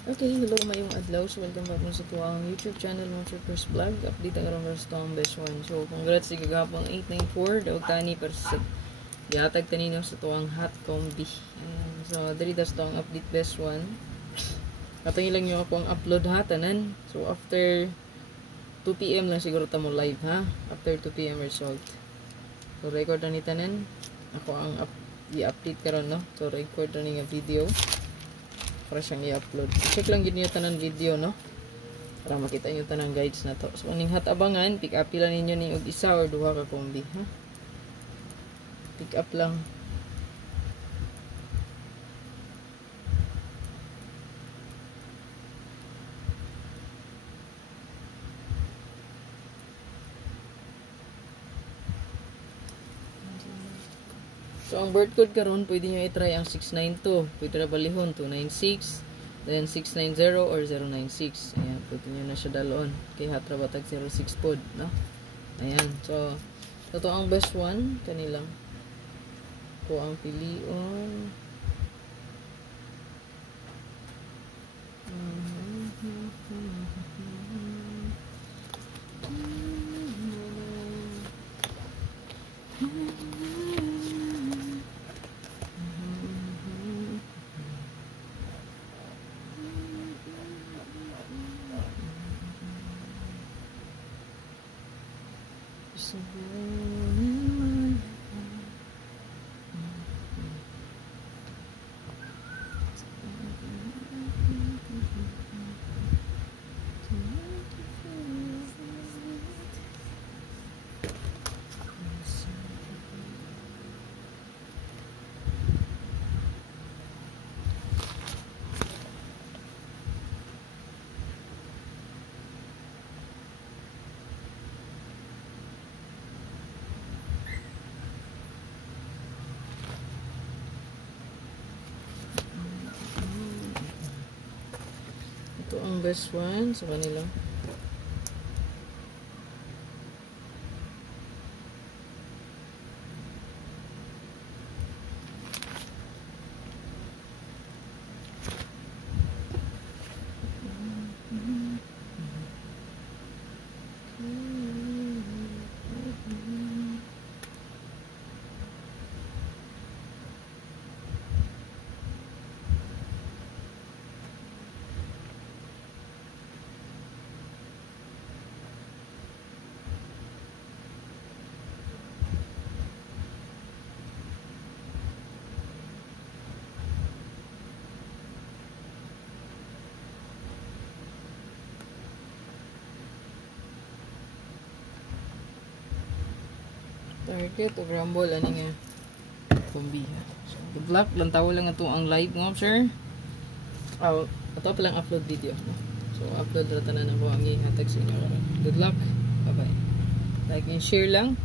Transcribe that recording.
Okay, hello mayong adlaw. So, welcome back mo sa tuwang YouTube channel mo sa first vlog. Update ang karong first ang best one. So, congrats sa gagapang 894. Daog tani para sa yatag tanino sa tuwang hot combi. So, dali das tuwang update best one. Katong lang nyo ako ang upload ha, tanan. So, after 2 PM lang siguro tamo live ha. After 2 PM result. So, record na ni tanan. Ako ang i-update karon no. So, record na ni nga video para siyang i-upload. Check lang gid niyo tanan video no. Para makita niyo tanan guides na to. So uning hat abangan, pick up lang ninyo ni og isa or duha ka kombi, ha. Pick up lang. So, ang bird code karon pwede nyo i-try ang 692. Pwede na balihon 296, then 690 or 096. Ayan, pwede nyo na siya dalon. Kay hatra batag 06 pod, no? Ayan, so, ito ang best one. Kanilang ko ang pilion. Ito ang best one sa kanila. Target o rumble ani nga kombi. So, good luck. Lantaw lang ito ang live mo, sir. Oh, ito pa lang upload video. So, upload rata na ako ang ihatag sa inyo. Good luck. Bye-bye. Like and share lang.